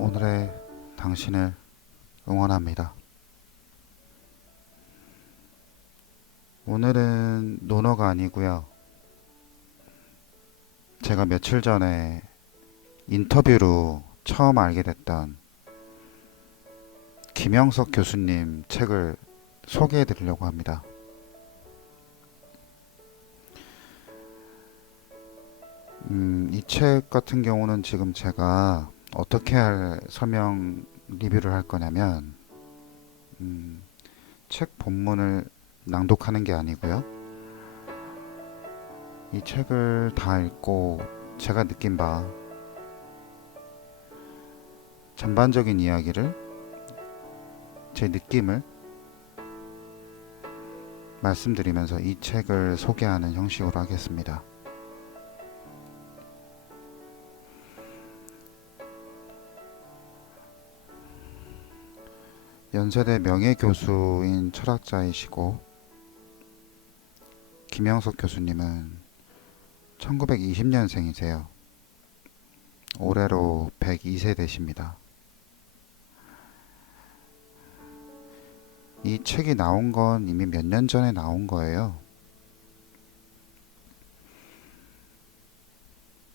오늘의 당신을 응원합니다. 오늘은 논어가 아니고요. 제가 며칠 전에 인터뷰로 처음 알게 됐던 김영석 교수님 책을 소개해 드리려고 합니다. 이 책 같은 경우는 지금 제가 어떻게 설명 리뷰를 할 거냐면, 책 본문을 낭독하는 게 아니고요. 이 책을 다 읽고 제가 느낀 바 전반적인 이야기를, 제 느낌을 말씀드리면서 이 책을 소개하는 형식으로 하겠습니다. 연세대 명예교수인 철학자이시고, 김영석 교수님은 1920년생이세요. 올해로 102세 되십니다. 이 책이 나온 건 이미 몇 년 전에 나온 거예요.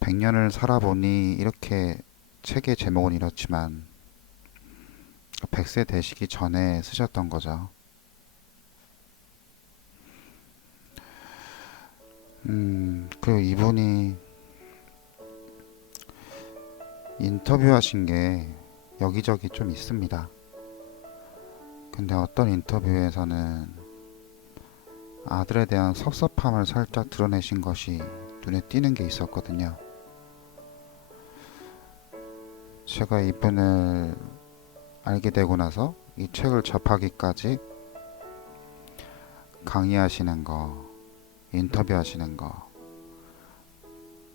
100년을 살아보니 이렇게 책의 제목은 이렇지만 100세 되시기 전에 쓰셨던 거죠. 그리고 이분이 인터뷰하신 게 여기저기 좀 있습니다. 근데 어떤 인터뷰에서는 아들에 대한 섭섭함을 살짝 드러내신 것이 눈에 띄는 게 있었거든요. 제가 이분을 알게 되고 나서 이 책을 접하기까지 강의하시는 거, 인터뷰하시는 거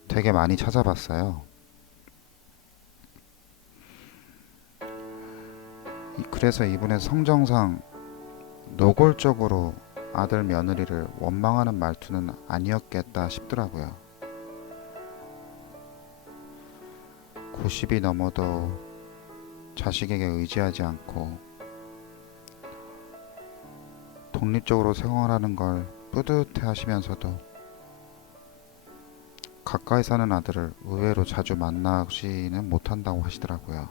되게 많이 찾아봤어요. 그래서 이분의 성정상 노골적으로 아들 며느리를 원망하는 말투는 아니었겠다 싶더라고요. 90이 넘어도 자식에게 의지하지 않고 독립적으로 생활하는 걸 뿌듯해 하시면서도 가까이 사는 아들을 의외로 자주 만나지는 못한다고 하시더라고요.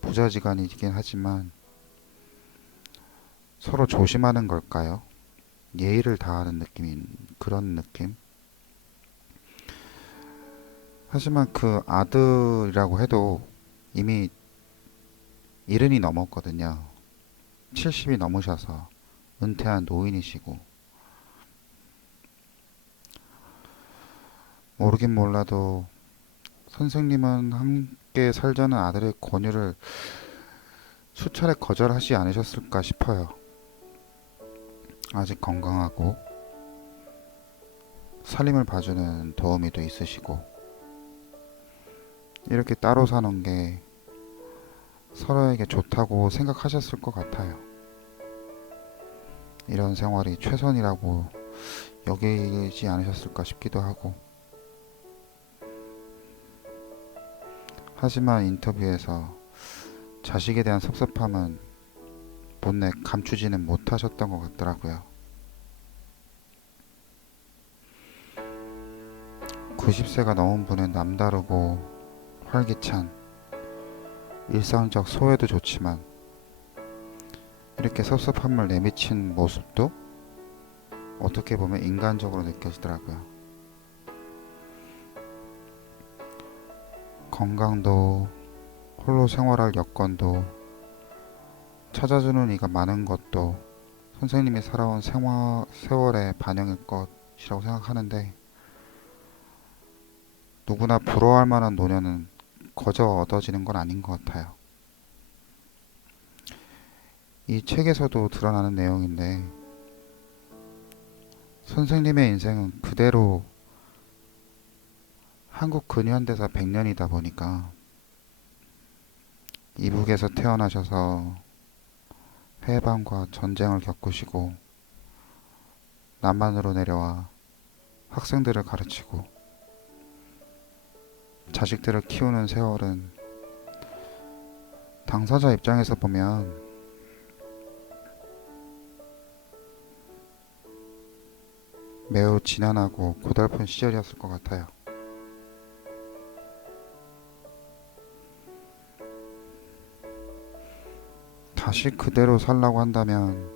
부자지간이긴 하지만 서로 조심하는 걸까요? 예의를 다하는 느낌인 그런 느낌? 하지만 그 아들이라고 해도 이미 70이 넘었거든요. 70이 넘으셔서 은퇴한 노인이시고, 모르긴 몰라도 선생님은 함께 살자는 아들의 권유를 수차례 거절하지 않으셨을까 싶어요. 아직 건강하고 살림을 봐주는 도우미도 있으시고, 이렇게 따로 사는 게 서로에게 좋다고 생각하셨을 것 같아요. 이런 생활이 최선이라고 여기지 않으셨을까 싶기도 하고. 하지만 인터뷰에서 자식에 대한 섭섭함은 본래 감추지는 못하셨던 것 같더라고요. 90세가 넘은 분은 남다르고 활기찬 일상적 소외도 좋지만 이렇게 섭섭함을 내비친 모습도 어떻게 보면 인간적으로 느껴지더라고요. 건강도 홀로 생활할 여건도 찾아주는 이가 많은 것도 선생님이 살아온 세월의 반영일 것이라고 생각하는데, 누구나 부러워할 만한 노년은 거저 얻어지는 건 아닌 것 같아요. 이 책에서도 드러나는 내용인데, 선생님의 인생은 그대로 한국 근현대사 100년이다 보니까 이북에서 태어나셔서 해방과 전쟁을 겪으시고 남한으로 내려와 학생들을 가르치고 자식들을 키우는 세월은 당사자 입장에서 보면 매우 지난하고 고달픈 시절이었을 것 같아요. 다시 그대로 살라고 한다면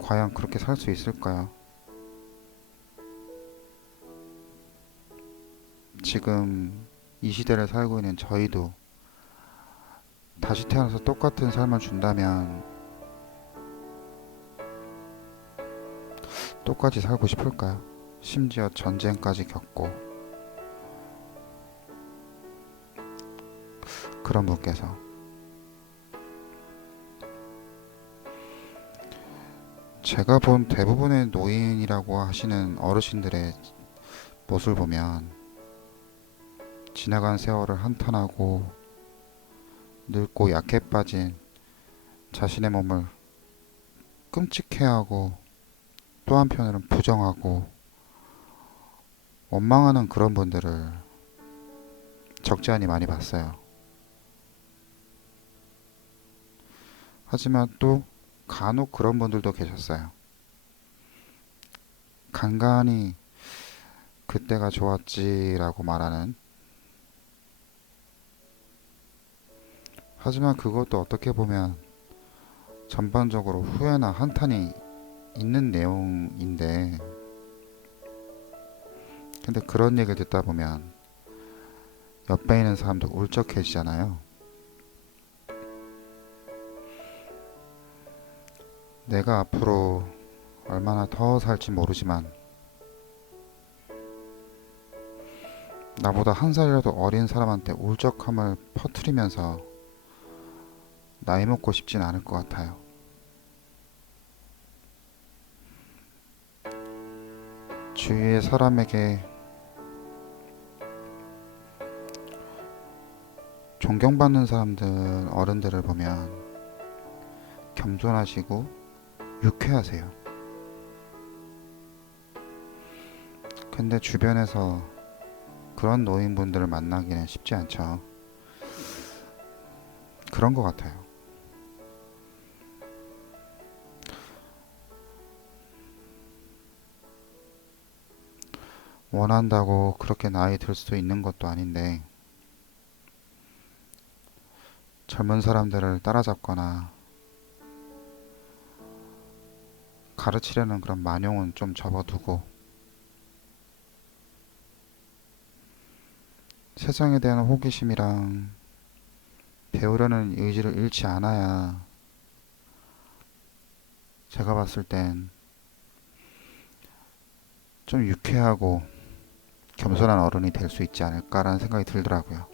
과연 그렇게 살 수 있을까요? 지금 이 시대를 살고 있는 저희도 다시 태어나서 똑같은 삶을 준다면 똑같이 살고 싶을까요? 심지어 전쟁까지 겪고 그런 분께서 제가 본 대부분의 노인이라고 하시는 어르신들의 모습을 보면 지나간 세월을 한탄하고 늙고 약해 빠진 자신의 몸을 끔찍해하고 또 한편으로는 부정하고 원망하는 그런 분들을 적지 않이 많이 봤어요. 하지만 또 간혹 그런 분들도 계셨어요. 간간히 그때가 좋았지라고 말하는. 하지만 그것도 어떻게 보면 전반적으로 후회나 한탄이 있는 내용인데, 근데 그런 얘기를 듣다 보면 옆에 있는 사람도 울적해지잖아요. 내가 앞으로 얼마나 더 살지 모르지만 나보다 한 살이라도 어린 사람한테 울적함을 퍼뜨리면서 나이 먹고 싶진 않을 것 같아요. 주위의 사람에게 존경받는 사람들, 어른들을 보면 겸손하시고 유쾌하세요. 근데 주변에서 그런 노인분들을 만나기는 쉽지 않죠. 그런 것 같아요. 원한다고 그렇게 나이 들 수 있는 것도 아닌데 젊은 사람들을 따라잡거나 가르치려는 그런 만용은 좀 접어두고 세상에 대한 호기심이랑 배우려는 의지를 잃지 않아야 제가 봤을 땐 좀 유쾌하고 겸손한 어른이 될 수 있지 않을까라는 생각이 들더라고요.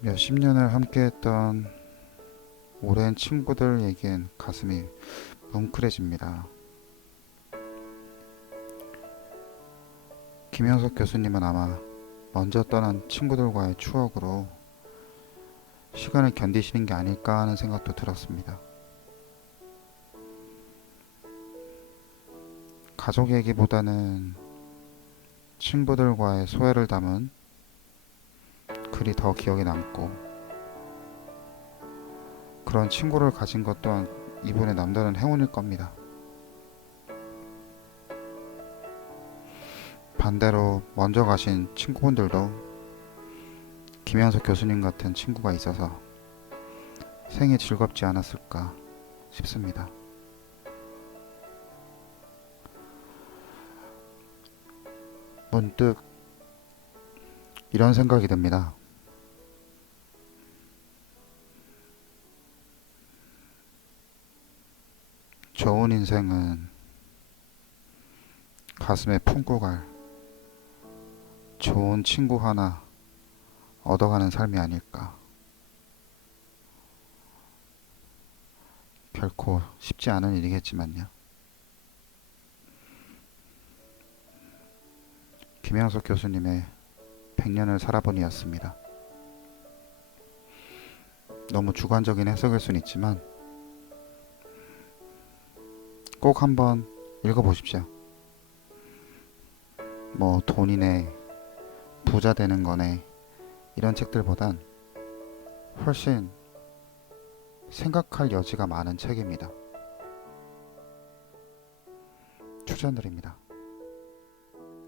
몇십 년을 함께했던 오랜 친구들 얘기엔 가슴이 뭉클해집니다. 김현석 교수님은 아마 먼저 떠난 친구들과의 추억으로 시간을 견디시는 게 아닐까 하는 생각도 들었습니다. 가족 얘기보다는 친구들과의 소회를 담은 글이 더 기억에 남고, 그런 친구를 가진 것 또한 이분의 남다른 행운일 겁니다. 반대로 먼저 가신 친구분들도 김현석 교수님 같은 친구가 있어서 생이 즐겁지 않았을까 싶습니다. 문득 이런 생각이 듭니다. 좋은 인생은 가슴에 품고 갈 좋은 친구 하나 얻어가는 삶이 아닐까. 결코 쉽지 않은 일이겠지만요. 김영석 교수님의 100년을 살아보니였습니다. 너무 주관적인 해석일 순 있지만 꼭 한번 읽어보십시오. 뭐 돈이네, 부자 되는 거네, 이런 책들보단 훨씬 생각할 여지가 많은 책입니다. 추천드립니다.